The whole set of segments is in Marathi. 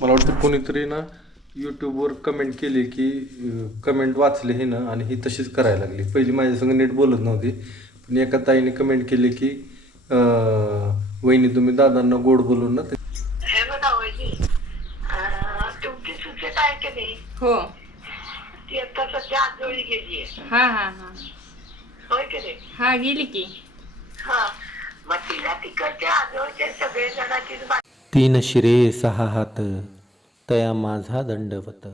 मला वाटतं कोणीतरी ना यूट्यूबवर कमेंट केली की कमेंट वाचली ही ना आणि ही तशीच करायला लागली. पहिली माझ्या संग नीट बोलत नव्हती. पण एका ताईने कमेंट केली की अं, वहिनी तुम्ही दादांना गोड बोलून ना ते- हे हो. ती आता सध्या आंदोळी गेली आहे. हा हा हा. हा गेली की. हा. मग तिला तिकडचे आंदोळचे सगळे जणांची तीन शिरे सहा हात तया माझा दंडवत.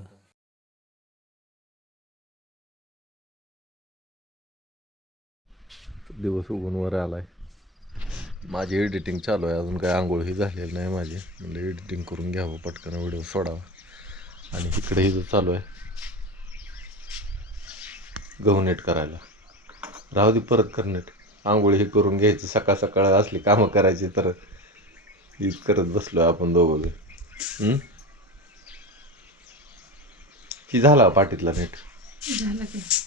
दिवस उगून वर आलाय. माझी एडिटिंग चालू आहे अजून काही आंघोळही झालेली नाही माझी. म्हणजे एडिटिंग करून घ्यावं पटकन व्हिडिओ सोडावा. आणि इकडे हिचं चालू आहे गहू नेट करायला. राहू दे परत कर नेट आंघोळी हे करून घ्यायची सकाळ सकाळ असली कामं करायची तर हीच करत बसलो आपण दोघं? की झाला पाठीतला नीट?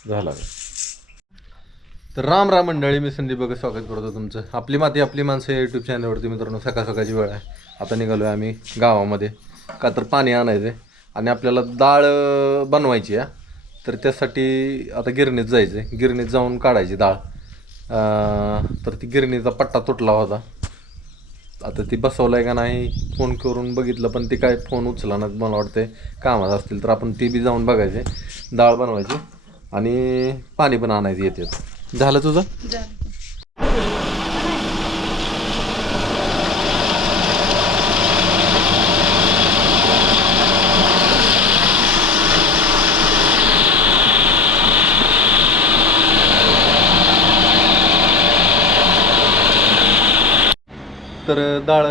झाला का. तर राम राम मंडळी मी संदीप बघा स्वागत करतो तुमचं. आपली माती आपली माणसं यूट्यूब चॅनलवरती मित्रांनो सकाळ सकाळची वेळ आहे. आता निघालो आहे आम्ही गावामध्ये. का तर पाणी आणायचं आहे आणि आपल्याला डाळ बनवायची आहे. तर त्यासाठी आता गिरणीत जायचं आहे गिरणीत जाऊन काढायची डाळ. तर ती गिरणीचा पट्टा तुटला होता. आता ती बसवलाय का नाही फोन करून बघितलं पण ती काय फोन उचला ना मला वाटते कामात असतील तर आपण ती बी जाऊन बघायचे डाळ बनवायची आणि पाणी पण आणायचं येते झालं तुझं? तर डाळ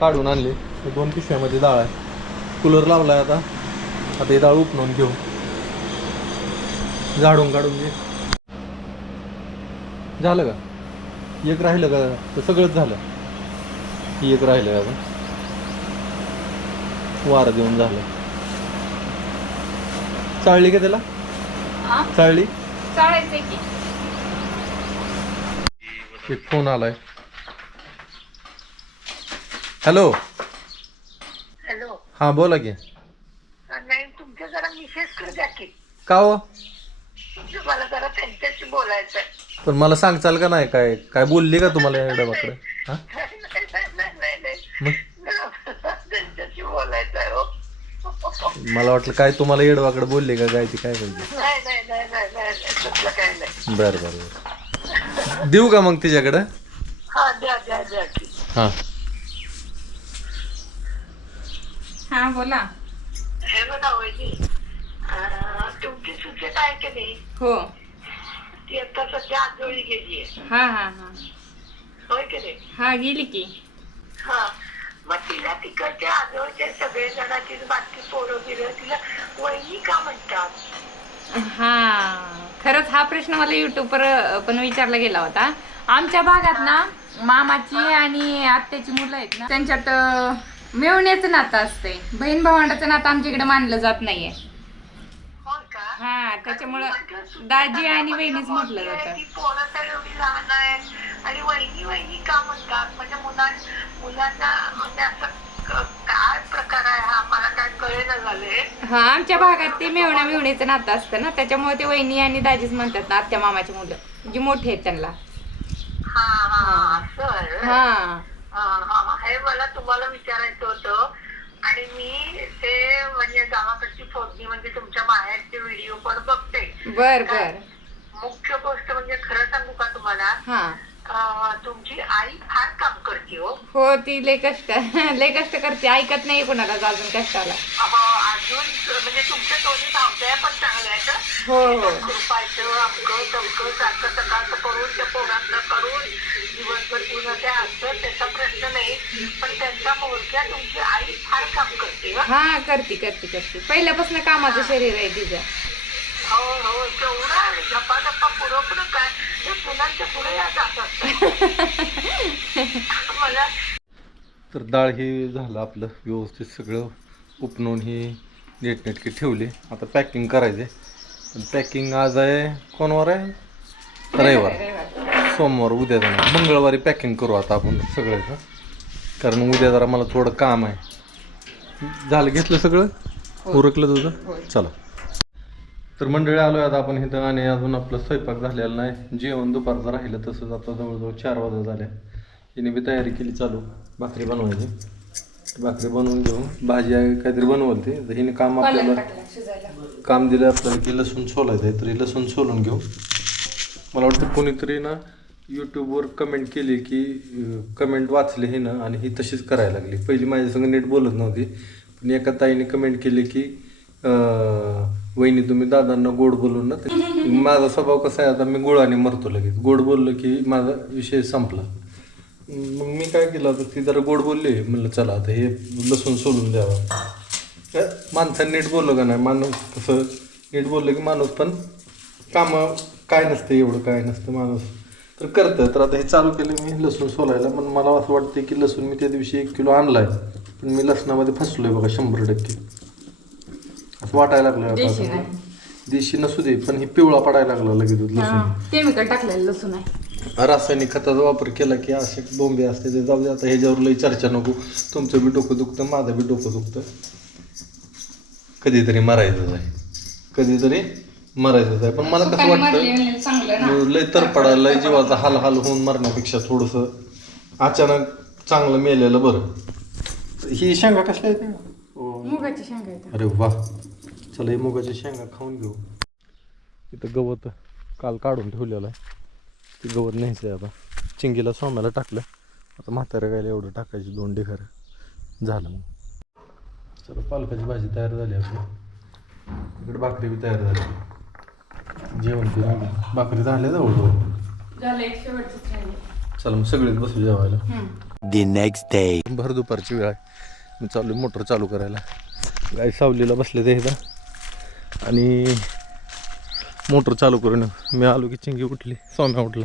काढून आणली. हे दोन पिशव्यामध्ये डाळ आहे. कूलर लावला आहे आता. आता ही डाळ उपणून घेऊ. झाडून काढून घे. झालं का? एक राहिलं का? तर सगळंच झालं. ही एक राहिलं अजून. वारं देऊन झालं. चाळली का त्याला? चाळली? एक फोन आलाय. हॅलो हॅलो हां बोला की नाही तुमच्या जरा मिसेस कडे द्या की का हो मला जरा त्यांच्याशी बोलायचं आहे पण मला सांगचाल का नाही काय काय बोलली का तुम्हाला या डबाकडे हा नाही नाही नाही नाही नाही मग त्यांच्याशी बोलायचं आहे हो मला वाटलं काय तुम्हाला येडवाकडे बोलले का काय ती काय बोलते नाही नाही नाही नाही नाही नाही, तसलं काय नाही बर बर बर देऊ का मग तिच्याकडं हा द्या द्या द्या की हां हा बोला. हे बघा वहिनी तुमची सुचत आहे की नाही? हो. ती आता सध्या आंदोळी गेली आहे. हा हा हा. होय की नाही? हा गेली की. हा. मग तिला तिकडचे आजोळचे सगळे जणांची बाकी पोरं बिरं तिला वहिनी का म्हणतात? हा. खरंच हा प्रश्न मला युट्यूबवर पण विचारला गेला होता. आमच्या भागात ना मामाची आणि आत्याची मुलं आहेत ना त्यांच्यात अ, मिळवण्याचं नातं असतंय. बहीण भावंडाचं नातं आमच्या इकडे मानलं जात नाहीये. होय का? हा त्याच्यामुळं दाजी आणि वहिनीच म्हटलं जातं. ती पोरं तर एवढी लहान आहेत आणि वहिनी वहिनी का म्हणतात? म्हणजे मुलां मुलांना म्हणजे असं काय प्रकार आहे? हा मला काय कळेना झाले हा आमच्या भागात ते मेवण्या मिवणीचं नातं असतं ना. त्याच्यामुळे ते वहिनी आणि दाजीच म्हणतात ना आत्या मामाची मुलं. जी मोठी आहेत त्यांना. हा हा असं आहे. व्हय. हा. हा, हा. हे. मला तुम्हाला विचारायचं होतं. आणि मी ते म्हणजे गावाकडची फोडणी म्हणजे तुमच्या माहेरचे व्हिडिओ पण बघते. बर बर. मुख्य गोष्ट म्हणजे खरं सांगू का तुम्हाला? हा. तुमची आई फार काम करते हो. हो ती लय कष्ट लय कष्ट करते. ऐकत नाही कोणाला अजून कष्टाला. अं, अजून म्हणजे तुमच्या दोन्ही भावजया पण चांगल्या आहेत हं. हो हो. कृपायचं अमकं तमकं सारखं सकाळचं करून त्या पोरांचं करून दिवसभर पूर्ण ते असतं त्याचा प्रश्न नाही पण त्यांच्या मोर्च्या तुमची आई फार काम करते हा करते करते करते. पहिल्यापासून कामाचं शरीर आहे तिचं. हो हो पुढं पुढं काय ते फुलांच्या पुढे या मला तर डाळ हे झालं आपलं व्यवस्थित सगळं उपणून ही नीटनेटकी ठेवली. आता पॅकिंग करायचे पण पॅकिंग आज आहे कोणवार आहे? रविवार. सोमवार उद्या जाणार. मंगळवारी पॅकिंग करू आता आपण सगळ्याचं. कारण उद्या जरा मला थोडं काम आहे. झालं घेतलं सगळं? उरकलं तुझं? चला. तर मंडळी आलोय आता आपण इथं आणि अजून आपलं स्वयंपाक झालेला नाही. जेवण दुपारचं राहिलं तसंच आता जवळजवळ चार वाजता झाल्या हिने बी तयारी केली चालू. भाकरी बनवायची. भाकरी बनवून घेऊ भाजी आहे काहीतरी बनवल ते. तर हिने काम आपल्याला काम दिलं आपल्याला की लसूण सोलायचं आहे तरी लसूण सोलून घेऊ. मला वाटतं कोणीतरी ना यूट्यूबवर कमेंट केली की कमेंट वाचले हे ना आणि ही तशीच करायला लागली. पहिली माझ्या संग नीट बोलत नव्हती. पण एका ताईने कमेंट केली की वहिनी तुम्ही दादांना गोड बोलून ना माझा स्वभाव कसा आहे आता मी गोळाने मरतो लगेच. गोड बोललं की माझा विषय संपला. मग मी काय केलं तर ती जरा गोड बोलली. म्हणलं चला आता हे लसूण सोलून द्यावं. माणसाने नीट बोललं का नाही? माणूस कसं नीट बोललं की माणूस पण कामं काय नसतं एवढं काय नसतं माणूस. तर करतं तर आता हे चालू केलं मी लसूण सोलायला. पण मला असं वाटतं की लसूण मी त्या दिवशी एक किलो आणलाय. पण मी लसणामध्ये फसलोय बघा शंभर टक्के. असं वाटायला लागलं देशी आता. नाही. देशी नसू दे पण हे पिवळा पडायला लागला लगेच लसूण. केमिकल टाकलेलं लसूण आहे. रासायनिक खताचा वापर केला की असे बोंबे असते ते जाऊ दे आता. ह्याच्यावर लई चर्चा नको. तुमचं बी डोकं दुखतं माझं बी डोकं दुखतं. कधीतरी मरायचंच आहे. कधीतरी मरायचंच आहे पण मला कसं वाटतं म्हणजे चांगलं ना. लय तर पडा लय जीवाचा हाल हाल होऊन मरण्यापेक्षा थोडंसं अचानक चांगलं मेलेलं बरं. ही शेंगा कसल्या आहेत? ओ, मुगाची शेंगा येतात अरे वा. चला हे मुगाच्या शेंगा खाऊन घेऊ. इथं गवत काल काढून ठेवलेलं आहे. ते गवत न्यायचं आहे आता. चिंगीला सोम्याला टाकलं. आता म्हाताऱ्या गायला एवढं टाकायची दोन डेखर झालं मग. चला पालकाची भाजी तयार झाली आपली. इकडे भाकरी बी तयार झाली. जेवण ते झालं भाकरी झाल्या झालं एक राहिलं. चला मग सगळेच बसू जेवायला. The next day. भर दुपारची वेळ आहे. मी चालू मोटर चालू करायला. गाय सावलीला बसले ते इथं आणि मोटर चालू करून मी आलो की चिंगी उठली. सोम्या उठला.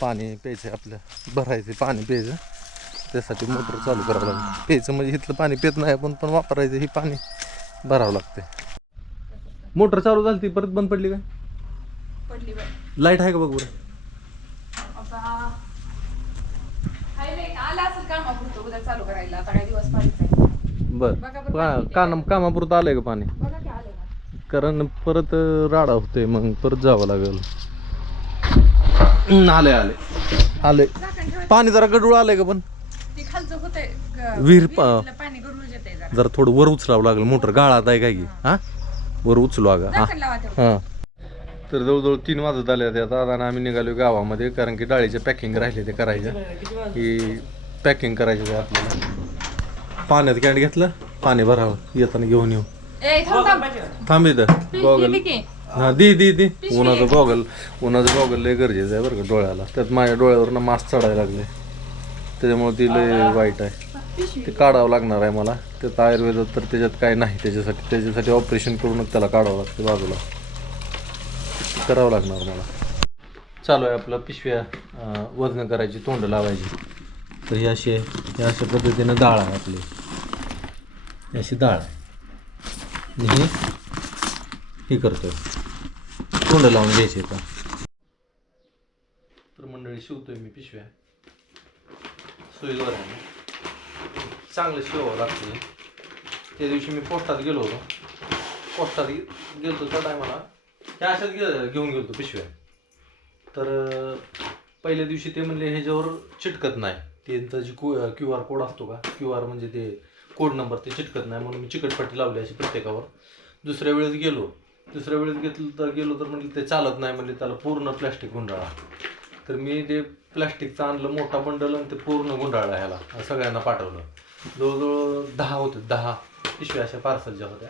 पाणी प्यायचं आपलं. भरायचं पाणी प्यायचं. त्यासाठी मोटर चालू करावं लागतं प्यायचं म्हणजे इथलं पाणी पित नाही आपण पण वापरायचं ही पाणी भरावं लागते मोटर चालू झाली ती परत बंद पडली काय? पडली बाई. लाइट आहे का बघ बरं? आता हाय बाई, आला असेल कामापुरतं उद्या चालू करायला. आता काही दिवस पाहिजे बरं. बघा बरं का काना कामापुरतं आलंय का पाणी? बघा की आले ना कारण परत राडा होतोय मग परत जावं लागेल. हम्म, आले आले आले झाकण ठेवा. पाणी जरा गडूळ आलंय का पण? ते खालचं होतंय ग- विहीर पा- विहिरीतलं पाणी गडूळ येतंय जरा. जरा थोडं वर उचलावं लागेल मोटर गाळात आहे काय की? हा? वर उचलू अगं हा. हा. तर जवळजवळ तीन वाजत आले होते आता आणि आम्ही निघालो गावामध्ये कारण की डाळीचे पॅकिंग राहिले ते करायचे. की पॅकिंग करायचे ते आपल्याला. पाण्यात कॅन्ड घेतलं? पाणी भरावं. येताना घेऊन येऊ. ए थांब इथं. गॉगल हा दे दे दे. उन्हाचं गॉगल उन्हाचं गॉगल लय गरजेचं आहे बरं का डोळ्याला. त्यात माझ्या डोळ्यावर ना मास्क चढायला लागले. त्याच्यामुळे ती लय वाईट आहे. ते काढावं लागणार आहे मला. त्यात आयुर्वेदात तर त्याच्यात काय नाही. त्याच्यासाठी त्याच्यासाठी ऑपरेशन करूनच त्याला काढावं लागतं बाजूला. करावं लागणार मला. चालू आहे आपलं पिशव्या वजन करायची तोंड लावायची. तर ही अशी आहे. अशा पद्धतीनं डाळ आहे आपली. अशी डाळ आहे. हे ही ही करतोय. तोंड लावून घ्यायचे का तर मंडळी शिवतोय मी पिशव्या. सोयीवर आहे. चांगलं शिवावं लागते. त्या दिवशी मी पोस्टात गेलो होतो. पोस्टात गे- गेलतो त्या टायमाला. त्या अशात गे घेऊन होतो पिशव्या. तर पहिल्या दिवशी ते म्हणले ह्याच्यावर चिटकत नाही. त्यांचा जी क्यू आर कोड असतो का? क्यू आर म्हणजे ते कोड नंबर ते चिटकत नाही म्हणून मी चिकटपट्टी लावली अशी प्रत्येकावर. दुसऱ्या वेळेस गेलो. दुसऱ्या वेळेस घेतलं तर गेलो तर म्हणलं ते चालत नाही म्हणजे त्याला पूर्ण प्लॅस्टिक गुंडाळा. तर मी ते प्लॅस्टिकचं आणलं मोठा बंडल आणि ते पूर्ण गुंडाळा ह्याला सगळ्यांना पाठवलं. जवळजवळ दहा होते दहा. पिशव्या अशा पार्सल ज्या होत्या.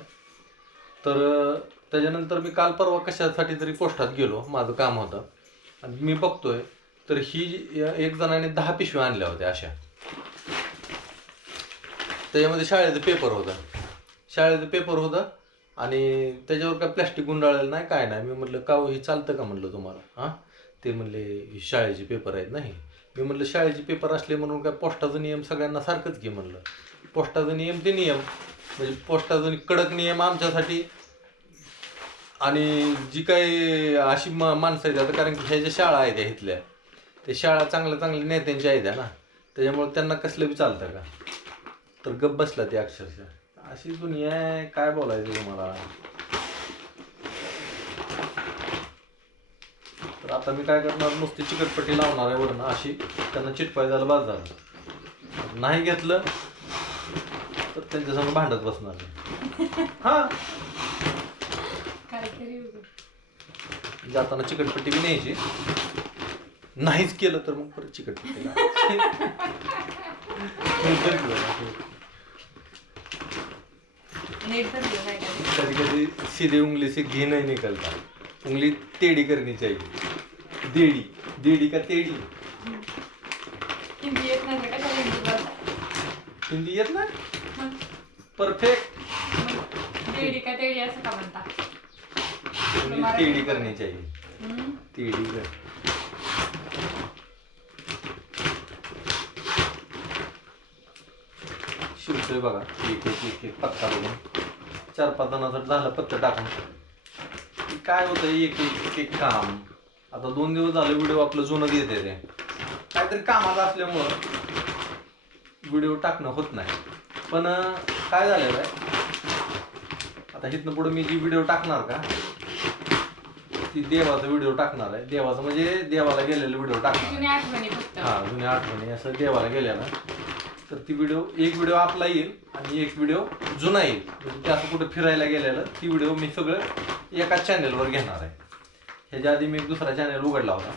तर त्याच्यानंतर मी काल परवा कशासाठी तरी पोस्टात गेलो माझं काम होतं. आणि मी बघतोय तर ही एक जणाने दहा पिशव्या आणल्या होत्या अशा. त्याच्यामध्ये शाळेचं पेपर होतं. शाळेचं पेपर होतं आणि त्याच्यावर काय प्लॅस्टिक गुंडाळलेलं नाही काय नाही. मी म्हटलं का हो, हे चालतं का? म्हटलं तुम्हाला. हां? ते म्हणले शाळेचे पेपर आहेत नाही मी म्हटलं शाळेचे पेपर असले म्हणून काय पोस्टाचा नियम सगळ्यांना सारखंच घे म्हणलं. पोस्टाचा नियम ते नियम. म्हणजे पोस्टाचा कडक नियम आमच्यासाठी. आणि जी काही अशी मा माणसं आहेत आता कारण की ह्या ज्या शाळा आहेत त्या इथल्या त्या शाळा चांगल्या चांगल्या नेत्यांच्या आहेत ना त्याच्यामुळे त्यांना कसलं बी चालतं का? तर गप बसला ते अक्षरशः. अशी दुनिया आहे काय बोलायचं तुम्हाला? तर आता मी काय करणार नुसती चिकटपट्टी लावणार आहे वरनं अशी. त्यांना चिटपाय झालं बाद झालं. नाही घेतलं तर त्यांच्या संग भांडत बसणार. हा. जाताना चिकटपट्टी बी न्यायची. नाहीच केलं तर मग परत चिकटपट्टी लावायची. नीट धरलं नाही का? कभी कभी सीधे उंगली से घी नहीं निकलता उंगली टेढ़ी करनी चाहिए देड़ी देड़ी का टेढ़ी हिंदी येत नाही कशाला हिंदी बोलता? हिंदी येत ना मग परफेक्ट तेडी का तेडी असं का म्हणता? उंगली टेढ़ी करनी चाहिए हम्म? टेढ़ी कर. शिवतोय बघा. एक एक एक एक पत्ता बघून. चार पाच जणांचा झालं पत्ता टाकून काय होतं एक एक एक एक काम. आता दोन दिवस झाले व्हिडिओ आपलं जुनं येते ते. काहीतरी कामात असल्यामुळं व्हिडिओ टाकणं होत नाही. पण काय झालेलं आहे आता इथनं पुढे मी जी व्हिडिओ टाकणार का? ती देवाचा व्हिडिओ टाकणार आहे. देवाचं म्हणजे देवाला गेलेला व्हिडिओ टाकणार हा जुन्या आठवणी. असं देवाला गेलेला तर ती व्हिडिओ एक व्हिडिओ आपला येईल आणि एक व्हिडिओ जुना येईल. म्हणजे ते असं कुठं फिरायला गेलेलं ती व्हिडिओ मी सगळं एकाच चॅनेलवर घेणार आहे. ह्याच्या आधी मी एक दुसरा चॅनल उघडला होता.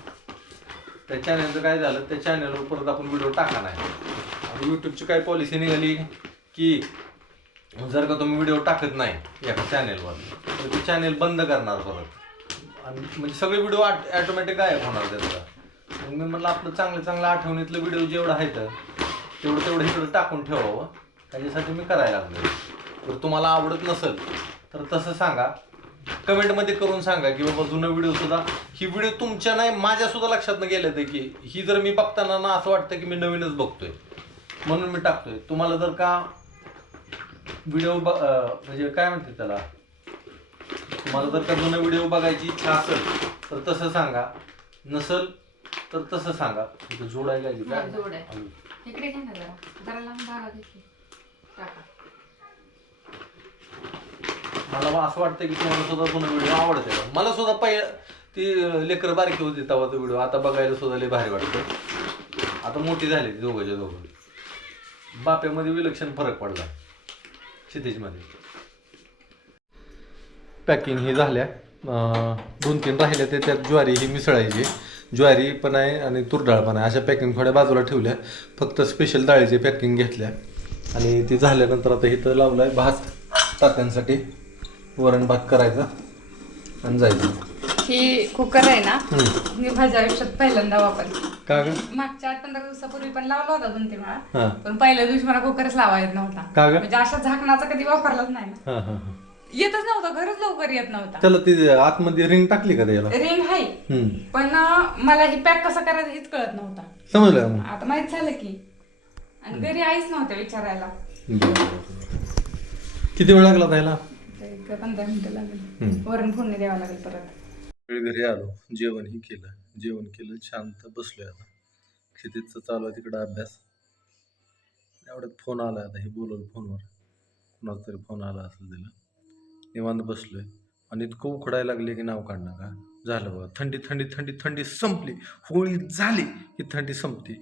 त्या चॅनलचं काय झालं? त्या चॅनलवर परत आपण व्हिडिओ टाका नाही आणि यूट्यूबची काय पॉलिसी निघाली की जर का तुम्ही व्हिडिओ टाकत नाही एका चॅनेलवर तर ते चॅनेल बंद करणार परत. आणि म्हणजे सगळे व्हिडिओ आट ॲटोमॅटिक गायब होणार त्याचा. मग मी म्हटलं आपलं चांगलं चांगलं आठवणीतलं व्हिडिओ जेवढं आहे तर तेवढं तेवढं इकडं टाकून ठेवावं. त्याच्यासाठी मी करायला लागलो जर तुम्हाला आवडत नसेल तर तसं सांगा. कमेंटमध्ये करून सांगा की बाबा जुना व्हिडिओ सुद्धा ही व्हिडिओ तुमच्या नाही माझ्या सुद्धा लक्षात न गेलं की ही जर मी बघताना ना असं वाटतं की मी नवीनच बघतोय. म्हणून मी टाकतोय. तुम्हाला जर का व्हिडिओ म्हणजे काय म्हणते त्याला? तुम्हाला जर का जुना व्हिडिओ बघायची इच्छा असेल तर तसं सांगा. नसल तर तसं सांगा. इथं जोडायला इकडे घ्या ना जरा जरा लांब धागा घेतली टाका मला असं वाटतं की तुम्हाला सुद्धा जुना व्हिडिओ आवडते मला सुद्धा पहिले ती लेकर बारकी होती तेव्हा तो व्हिडिओ आता बघायला सुद्धा लय भारी वाटतं आता मोठी झाली ती दोघंच्या दोघं. बाप्यामध्ये विलक्षण फरक पडला. क्षितिजमध्ये. पॅकिंग ही झाल्या. दोन तीन राहिल्या ते त्यात ज्वारी ही मिसळायची. ज्वारी पण आहे आणि तुरडाळ पण आहे. अशा पॅकिंग थोड्या बाजूला ठेवल्या. फक्त स्पेशल डाळीची पॅकिंग घेतल्या. आणि ती झाल्यानंतर आता इथं लावलं आहे भात तात्यांसाठी वरण भात करायचा आणि जायचं. ही कुकर आहे ना हम्म. मी माझ्या आयुष्यात पहिल्यांदा वापरली. का ग? मागच्या आठ पंधरा दिवसापूर्वी पण लावला होता दोन तीन वेळा हां. पण पहिल्या दिवशी मला कुकरच लावा येत नव्हता. का ग? म्हणजे अशा झाकणाचा कधी वापरलाच नाही ना हां हां हां. येतच नव्हता घरच लवकर येत नव्हता. त्याला ती आतमध्ये रिंग टाकली का त्याला? रिंग आहे. हम्म. पण अं, मला हे पॅक कसं करायचं हेच कळत नव्हता. समजलं का मग? आता माहीत झालं की. आणि घरी आईच नव्हत्या विचारायला. बरं, बरं, बरं. किती वेळ लागला त्याला? एक पंधरा मिनिटं लागेल. हम्म. वरण फोडणी द्यावं लागेल परत. घरी आलो जेवणही केलं. जेवण केलं शांत बसलोय आता. क्षितिजचा चालू आहे तिकडं अभ्यास. एवढ्यात फोन आला आता हे बोलवलं फोनवर. कुणाचा तरी फोन आला असेल त्याला निवांत बसलोय. आणि इतकं उकडायला लागले की नाव काढणं का? झालं बघा. थंडी थंडी थंडी थंडी संपली. होळी झाली की थंडी संपते.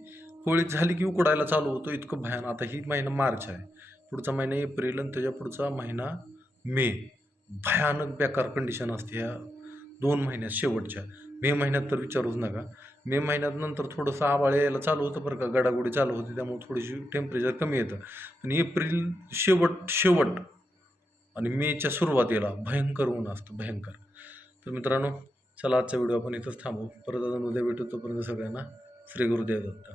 होळी झाली की उकडायला चालू होतो. इतकं भयान. आता ही महिना मार्च आहे. पुढचा महिना एप्रिल आणि त्याच्या पुढचा महिना मे भयानक बेकार कंडिशन असते ह्या दोन महिन्यात शेवटच्या. मे महिन्यात तर विचारूच नका. मे महिन्यात नंतर थोडंसं आबाळ यायला चालू होतं बरं का गडागोडी चालू होती त्यामुळे थोडीशी टेम्परेचर कमी येतं. आणि एप्रिल शेवट शेवट आणि मेच्या सुरुवातीला भयंकर ऊन असतं भयंकर. तर मित्रांनो चला आजचा व्हिडिओ आपण इथंच थांबू परत अजून उद्या भेटू तोपर्यंत सगळ्यांना श्री गुरुदेव दत्त.